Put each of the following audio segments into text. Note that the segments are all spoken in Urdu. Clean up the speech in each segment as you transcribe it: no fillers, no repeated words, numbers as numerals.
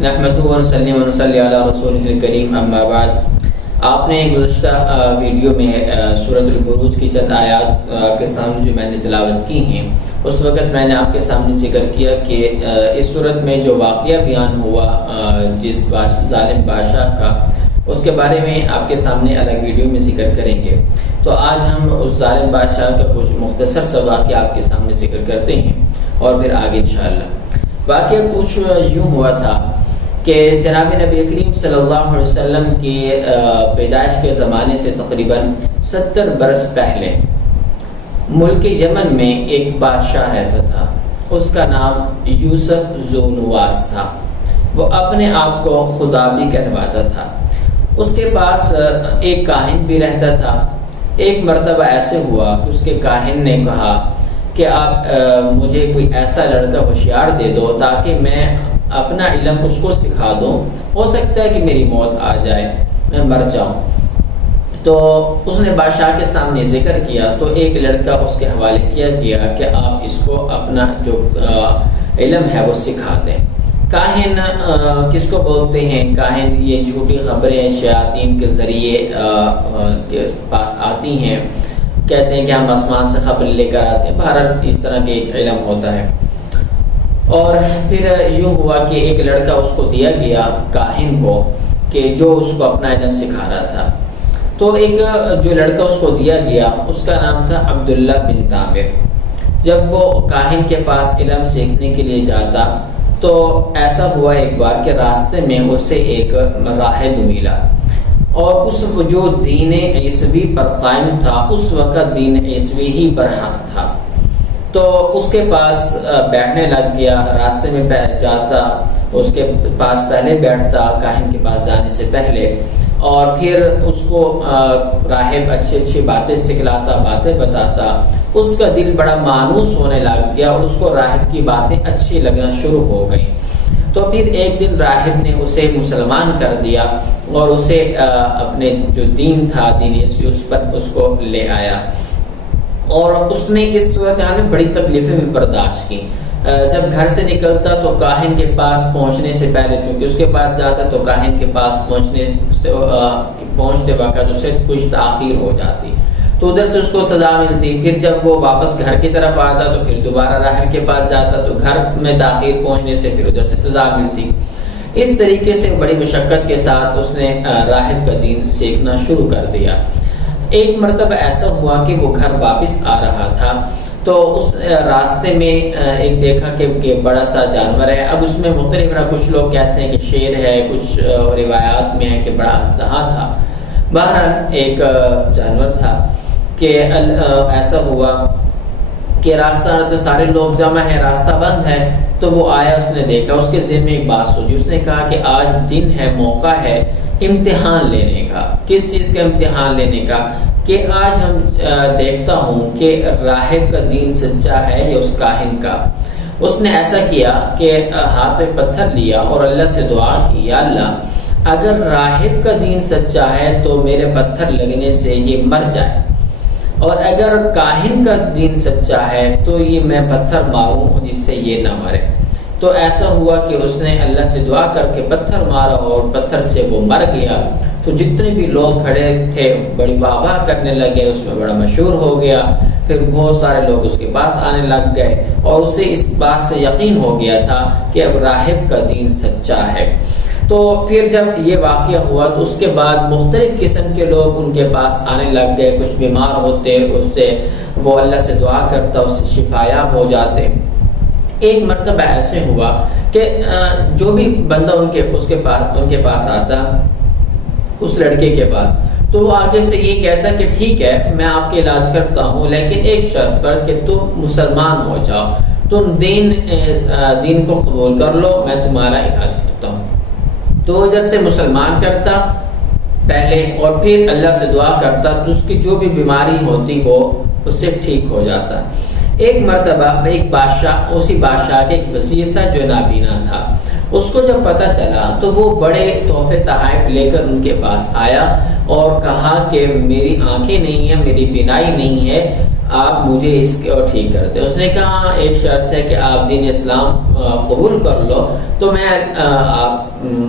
نحمدہ ونصلی علی رسولہ الکریم اما بعد۔ آپ نے گزشتہ ویڈیو میں سورۃ البروج کی چند آیات کے سامنے جو میں نے تلاوت کی ہیں، اس وقت میں نے آپ کے سامنے ذکر کیا کہ اس صورت میں جو واقعہ بیان ہوا جس ظالم بادشاہ کا، اس کے بارے میں آپ کے سامنے الگ ویڈیو میں ذکر کریں گے۔ تو آج ہم اس ظالم بادشاہ کا کچھ مختصر سا واقعہ آپ کے سامنے ذکر کرتے ہیں اور پھر آگے انشاءاللہ۔ واقعہ کچھ یوں ہوا تھا کہ جناب نبی کریم صلی اللہ علیہ وسلم کی پیدائش کے زمانے سے تقریباً 70 برس پہلے ملک یمن میں ایک بادشاہ رہتا تھا۔ اس کا نام یوسف ذو نواس تھا۔ وہ اپنے آپ کو خدا بھی کہلواتا تھا۔ اس کے پاس ایک کاہن بھی رہتا تھا۔ ایک مرتبہ ایسے ہوا کہ اس کے کاہن نے کہا کہ آپ مجھے کوئی ایسا لڑکا ہوشیار دے دو تاکہ میں اپنا علم اس کو سکھا دوں، ہو سکتا ہے کہ میری موت آ جائے، میں مر جاؤں۔ تو اس نے بادشاہ کے سامنے ذکر کیا تو ایک لڑکا اس کے حوالے کیا گیا کہ آپ اس کو اپنا جو علم ہے وہ سکھا دیں۔ کاہن کس کو بولتے ہیں؟ کاہن یہ جھوٹی خبریں شیاطین کے ذریعے کے پاس آتی ہیں، کہتے ہیں کہ ہم آسمان سے خبر لے کر آتے ہیں، بہرحال اس طرح کے ایک علم ہوتا ہے۔ اور پھر یوں ہوا کہ ایک لڑکا اس کو دیا گیا کاہن کو کہ جو اس کو اپنا علم سکھا رہا تھا۔ تو ایک جو لڑکا اس کو دیا گیا اس کا نام تھا عبداللہ بن تامر۔ جب وہ کاہن کے پاس علم سیکھنے کے لیے جاتا تو ایسا ہوا ایک بار کہ راستے میں اسے ایک راہب ملا، اور اس جو دین عیسوی پر قائم تھا اس وقت دین عیسوی ہی برحق تھا۔ تو اس کے پاس بیٹھنے لگ گیا، راستے میں جاتا اس کے پاس پہلے بیٹھتا کاہن کے پاس جانے سے پہلے، اور پھر اس کو راہب اچھی باتیں سکھلاتا، باتیں بتاتا۔ اس کا دل بڑا مانوس ہونے لگ گیا اور اس کو راہب کی باتیں اچھی لگنا شروع ہو گئیں۔ تو پھر ایک دن راہب نے اسے مسلمان کر دیا اور اسے اپنے جو دین تھا، دین عیسوی، اس پر اس کو لے آیا، اور اس نے اس صورتحال میں بڑی تکلیفیں بھی برداشت کی۔ جب گھر سے نکلتا تو کاہن کے پاس پہنچنے سے پہلے، چونکہ اس کے پاس جاتا تو کاہن کے پاس پہنچتے وقت اسے کچھ تاخیر ہو جاتی تو ادھر سے اس کو سزا ملتی۔ پھر جب وہ واپس گھر کی طرف آتا تو پھر دوبارہ راہب کے پاس جاتا تو گھر میں تاخیر پہنچنے سے پھر ادھر سے سزا ملتی۔ اس طریقے سے بڑی مشقت کے ساتھ اس نے راہب کا دین سیکھنا شروع کر دیا۔ ایک مرتبہ ایسا ہوا کہ وہ گھر واپس آ رہا تھا تو اس راستے میں ایک دیکھا کہ بڑا سا جانور ہے۔ اب اس میں مختلف کچھ لوگ کہتے ہیں کہ شیر ہے، کچھ روایات میں ہے کہ بڑا اژدہا تھا۔ بہرحال ایک جانور تھا کہ ایسا ہوا کہ راستہ سارے لوگ جمع ہے، راستہ بند ہے، تو وہ آیا، اس نے دیکھا، اس کے ذہن میں ایک بات سوچی، اس نے کہا کہ آج دن ہے، موقع ہے امتحان لینے کا۔ کس چیز کا امتحان لینے کا؟ کہ آج ہم دیکھتا ہوں کہ راہب کا دین سچا ہے یا اس کاہن کا۔ اس نے ایسا کیا کہ ہاتھ میں پتھر لیا اور اللہ سے دعا کی، یا اللہ اگر راہب کا دین سچا ہے تو میرے پتھر لگنے سے یہ مر جائے، اور اگر کاہن کا دین سچا ہے تو یہ میں پتھر ماروں جس سے یہ نہ مرے۔ تو ایسا ہوا کہ اس نے اللہ سے دعا کر کے پتھر مارا اور پتھر سے وہ مر گیا۔ تو جتنے بھی لوگ کھڑے تھے بڑی واہ واہ کرنے لگے، اس میں بڑا مشہور ہو گیا۔ پھر بہت سارے لوگ اس کے پاس آنے لگ گئے اور اسے اس بات سے یقین ہو گیا تھا کہ اب راہب کا دین سچا ہے۔ تو پھر جب یہ واقعہ ہوا تو اس کے بعد مختلف قسم کے لوگ ان کے پاس آنے لگ گئے۔ کچھ بیمار ہوتے، اس سے وہ اللہ سے دعا کرتا، اس سے شفا یاب ہو جاتے۔ ایک مرتبہ ایسے ہوا کہ جو بھی بندہ ان کے پاس آتا، اس لڑکے کے پاس، تو وہ آگے سے یہ کہتا کہ ٹھیک ہے میں آپ کے علاج کرتا ہوں، لیکن ایک شرط پر کہ تم مسلمان ہو جاؤ، تم دین کو قبول کر لو، میں تمہارا علاج کرتا ہوں۔ تو ادھر سے مسلمان کرتا پہلے اور پھر اللہ سے دعا کرتا تو اس کی جو بھی بیماری ہوتی وہ اس سے ٹھیک ہو جاتا۔ ایک مرتبہ ایک بادشاہ، اسی بادشاہ کے ایک وزیر تھا جو نابینا تھا، اس کو جب پتہ چلا تو وہ بڑے تحفے تحائف لے کر ان کے پاس آیا اور کہا کہ میری آنکھیں نہیں ہیں، میری بینائی نہیں ہے، آپ مجھے اس کو ٹھیک کرتے. اس نے کہا ایک شرط ہے کہ آپ دین اسلام قبول کر لو تو میں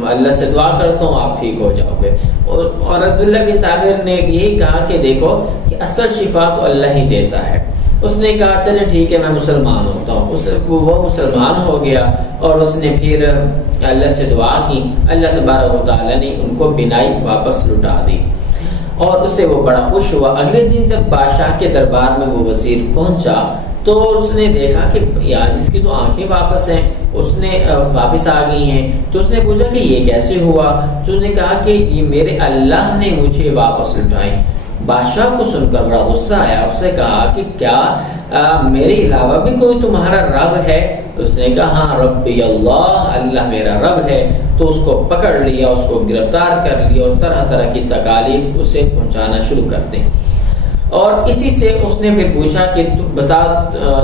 اللہ سے دعا کرتا ہوں آپ ٹھیک ہو جاؤ گے. اور عبداللہ بن عامر نے یہی کہا کہ دیکھو کہ اصل شفا تو اللہ ہی دیتا ہے. اس نے کہا چلے ٹھیک ہے میں مسلمان ہوتا ہوں. وہ مسلمان ہو گیا اور اس نے پھر اللہ سے دعا کی. اللہ تبارک و تعالیٰ نے ان کو بینائی واپس لٹا دی اور اس سے وہ بڑا خوش ہوا. اگلے دن جب بادشاہ کے دربار میں وہ وزیر پہنچا تو اس نے دیکھا کہ یار اس کی تو آنکھیں واپس ہیں, اس نے واپس آ گئی ہیں. تو اس نے پوچھا کہ یہ کیسے ہوا؟ تو اس نے کہا کہ یہ میرے اللہ نے مجھے واپس لٹائیں. بادشاہ کو سن کر بڑا غصہ آیا. اس نے کہا کہ کیا میرے علاوہ بھی کوئی تمہارا رب ہے؟ اس نے کہا ہاں ربی اللہ, اللہ میرا رب ہے. تو اس کو پکڑ لیا, اس کو گرفتار کر لیا اور طرح طرح کی تکالیف اسے پہنچانا شروع کر دیں. اور اسی سے اس نے پھر پوچھا کہ بتا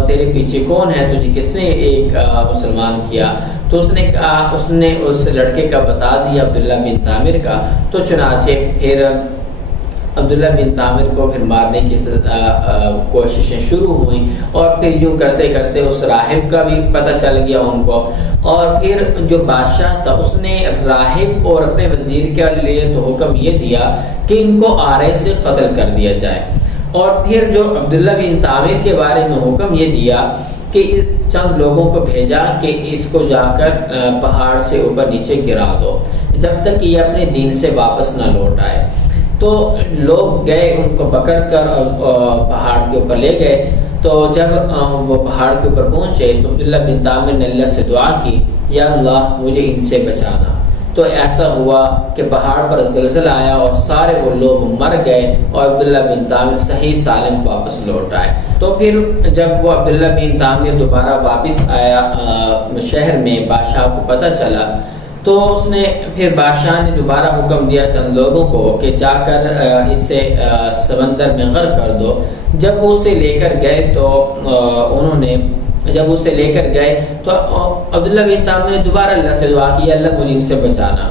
تیرے پیچھے کون ہے, تجھے کس نے ایک مسلمان کیا؟ تو اس نے کہا, اس نے اس لڑکے کا بتا دیا, عبداللہ بن عامر کا. تو چنانچہ پھر عبداللہ بن عامر کو پھر مارنے کی کوششیں شروع ہوئیں اور پھر یوں کرتے کرتے اس راہب کا بھی پتہ چل گیا ان کو. اور پھر جو بادشاہ تھا اس نے راہب اور اپنے وزیر کے لیے تو حکم یہ دیا کہ ان کو آرے سے قتل کر دیا جائے. اور پھر جو عبداللہ بن عامر کے بارے میں حکم یہ دیا کہ چند لوگوں کو بھیجا کہ اس کو جا کر پہاڑ سے اوپر نیچے گرا دو جب تک یہ اپنے دین سے واپس نہ لوٹ آئے. تو لوگ گئے, ان کو پکڑ کر پہاڑ کے اوپر لے گئے. تو جب وہ پہاڑ کے اوپر پہنچے تو عبداللہ بن عامر نے اللہ سے دعا کی, یا اللہ مجھے ان سے بچانا. تو ایسا ہوا کہ پہاڑ پر زلزلہ آیا اور سارے وہ لوگ مر گئے اور عبداللہ بن عامر صحیح سالم واپس لوٹ آئے. تو پھر جب وہ عبداللہ بن عامر دوبارہ واپس آیا شہر میں, بادشاہ کو پتہ چلا تو اس نے پھر بادشاہ نے دوبارہ حکم دیا چند لوگوں کو کہ جا کر اسے سمندر میں غرق کر دو. جب وہ اسے لے کر گئے تو جب اسے لے کر گئے تو عبداللہ بن عامر نے دوبارہ اللہ سے دعا کی, اللہ مجھے ان سے بچانا.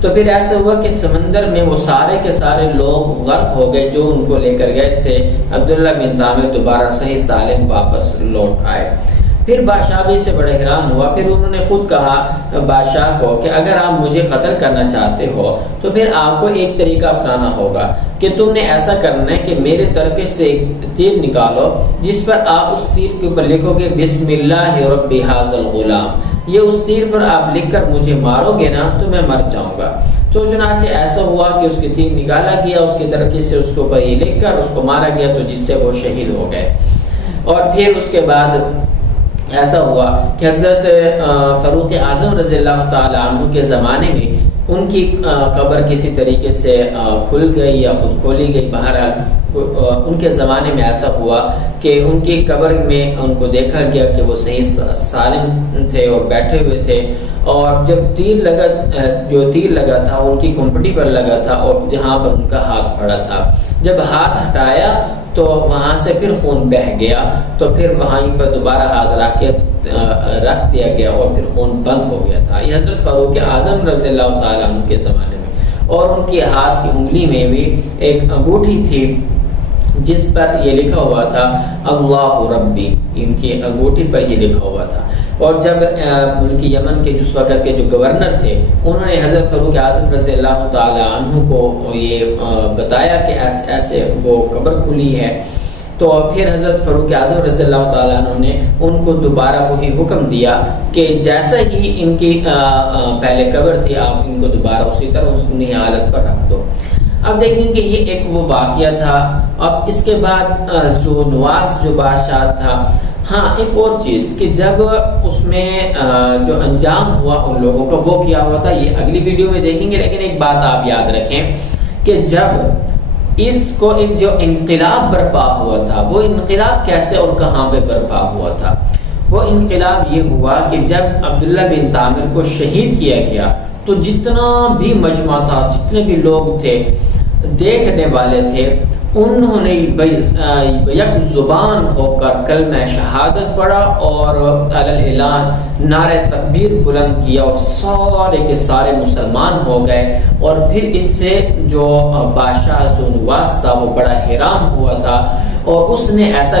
تو پھر ایسا ہوا کہ سمندر میں وہ سارے کے سارے لوگ غرق ہو گئے جو ان کو لے کر گئے تھے. عبداللہ بن عامر دوبارہ صحیح سالم واپس لوٹ آئے. پھر بادشاہ بھی سے بڑے حیران ہوا. پھر انہوں نے خود کہا بادشاہ کو کہ اگر آپ مجھے قتل کرنا چاہتے ہو تو پھر آپ کو ایک طریقہ اپنانا ہوگا کہ تم نے ایسا کرنا ہے کہ میرے ترکے سے ایک تیر نکالو جس پر آپ اس تیر کے اوپر لکھو گے بسم اللہ رب ھذا الغلام. یہ اس تیر پر آپ لکھ کر مجھے مارو گے نا تو میں مر جاؤں گا. تو چنانچہ ایسا ہوا کہ اس کی تیر نکالا گیا, اس کی ترکے سے اس کے اوپر یہ لکھ کر اس کو مارا گیا, تو جس سے وہ شہید ہو گئے. اور پھر اس کے بعد ایسا ہوا کہ حضرت فاروق اعظم رضی اللہ تعالیٰ عنہ کے زمانے میں ان کی قبر کسی طریقے سے کھل گئی یا خود کھولی گئی. بہرحال ان کے زمانے میں ایسا ہوا کہ ان کی قبر میں ان کو دیکھا گیا کہ وہ صحیح سالم تھے اور بیٹھے ہوئے تھے. اور جب تیر لگا تھا ان کی کمپٹی پر لگا تھا اور جہاں پر ان کا ہاتھ پڑا تھا, جب ہاتھ ہٹایا تو وہاں سے پھر خون بہہ گیا. تو پھر وہیں پر دوبارہ ہاتھ رکھ دیا گیا اور پھر خون بند ہو گیا تھا. یہ حضرت فاروق اعظم رضی اللہ تعالیٰ عنہ کے زمانے میں. اور ان کے ہاتھ کی انگلی میں بھی ایک انگوٹھی تھی جس پر یہ لکھا ہوا تھا اللہ ربی. ان کی انگوٹھی پر یہ لکھا ہوا تھا. اور جب ملک یمن کے جس وقت کے جو گورنر تھے انہوں نے حضرت فاروق اعظم رضی اللہ تعالی عنہ کو یہ بتایا کہ ایسے وہ قبر کھلی ہے, تو پھر حضرت فاروق اعظم رضی اللہ تعالیٰ عنہ نے ان کو دوبارہ وہی حکم دیا کہ جیسا ہی ان کی پہلے قبر تھی آپ ان کو دوبارہ اسی طرح انہی حالت پر رکھ دو. اب دیکھیں کہ یہ ایک وہ واقعہ تھا. اب اس کے بعد نواس جو بادشاہ تھا, ہاں ایک اور چیز کہ جب اس میں جو انجام ہوا ان لوگوں کا وہ کیا ہوا تھا یہ اگلی ویڈیو میں دیکھیں گے. لیکن ایک بات آپ یاد رکھیں کہ جب اس کو ایک جو انقلاب برپا ہوا تھا وہ انقلاب کیسے اور کہاں پہ برپا ہوا تھا. وہ انقلاب یہ ہوا کہ جب عبداللہ بن عامر کو شہید کیا گیا تو جتنا بھی مجمع تھا, جتنے بھی لوگ تھے دیکھنے والے تھے, انہوں نے یک زبان ہو کر کلمہ شہادت پڑھا اور اعلان نعرہ تکبیر بلند کیا اور سارے کے سارے مسلمان ہو گئے. اور پھر اس سے جو بادشاہ نواس تھا وہ بڑا حیران ہوا تھا اور اس نے ایسا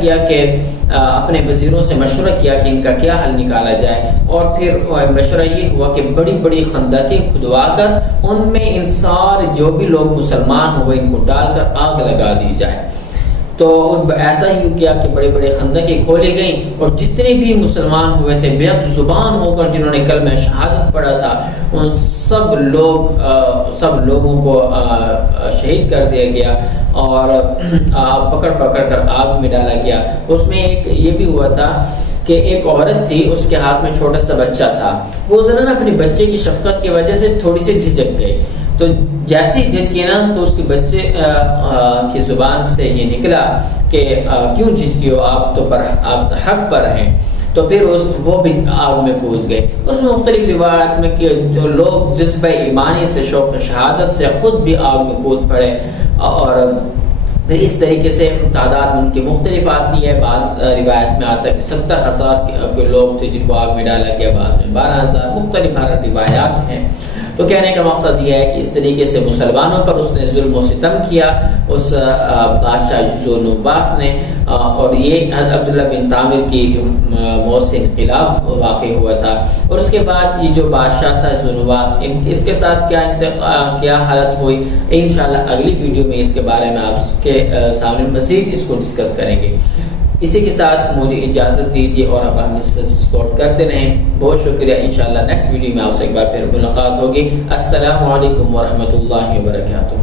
کیا کہ اپنے وزیروں سے مشورہ کیا کہ ان کا کیا حل نکالا جائے، اور پھر مشورہ یہ ہوا کہ بڑی بڑی خندقیں کھدوا کر ان میں ان سارے جو بھی لوگ مسلمان ہوئے ان کو ڈال کر آگ لگا دی جائے۔ تو ایسا ہی کیا کہ بڑے بڑے خندقیں کھولی گئیں، اور جتنے بھی مسلمان ہوئے تھے بے حق زبان ہو کر جنہوں نے کلمہ شہادت پڑھا تھا، ان سب لوگوں کو شہید کر دیا گیا اور پکڑ کر آگ میں ڈالا گیا۔ اس میں ایک یہ بھی ہوا تھا کہ ایک عورت تھی، اس کے ہاتھ میں چھوٹا سا بچہ تھا، وہ ذرا اپنے بچے کی شفقت کی وجہ سے تھوڑی سی جھجک گئی، تو جیسی جھجکی نا تو اس کے بچے کی زبان سے یہ نکلا کہ کیوں جھجکی ہو، آپ حق پر ہیں۔ تو پھر وہ بھی آگ میں کود گئے۔ اس میں مختلف روایات میں کہ جو لوگ جذبہ ایمانی سے، شوق شہادت سے خود بھی آگ میں کود پڑے، اور پھر اس طریقے سے تعداد ان کی مختلف آتی ہے۔ بعض روایت میں آتا ہے کہ 70,000 کے لوگ تھے جن کو آگ میں ڈالا گیا، بعض میں 12,000، مختلف روایات ہیں۔ تو کہنے کا مقصد یہ ہے کہ اس طریقے سے مسلمانوں پر اس نے ظلم و ستم کیا، اس بادشاہ ذونواس نے، اور یہ عبداللہ بن تامر کی موت سے انقلاب واقع ہوا تھا۔ اور اس کے بعد یہ جو بادشاہ تھا ذونواس، اس کے ساتھ کیا حالت ہوئی، انشاءاللہ اگلی ویڈیو میں اس کے بارے میں آپ کے سامنے مزید اس کو ڈسکس کریں گے۔ اسی کے ساتھ مجھے اجازت دیجیے، اور اب ہمیں سپورٹ کرتے رہیں۔ بہت شکریہ۔ انشاءاللہ نیکسٹ ویڈیو میں آپ سے ایک بار پھر ملاقات ہوگی۔ السلام علیکم ورحمۃ اللہ وبرکاتہ۔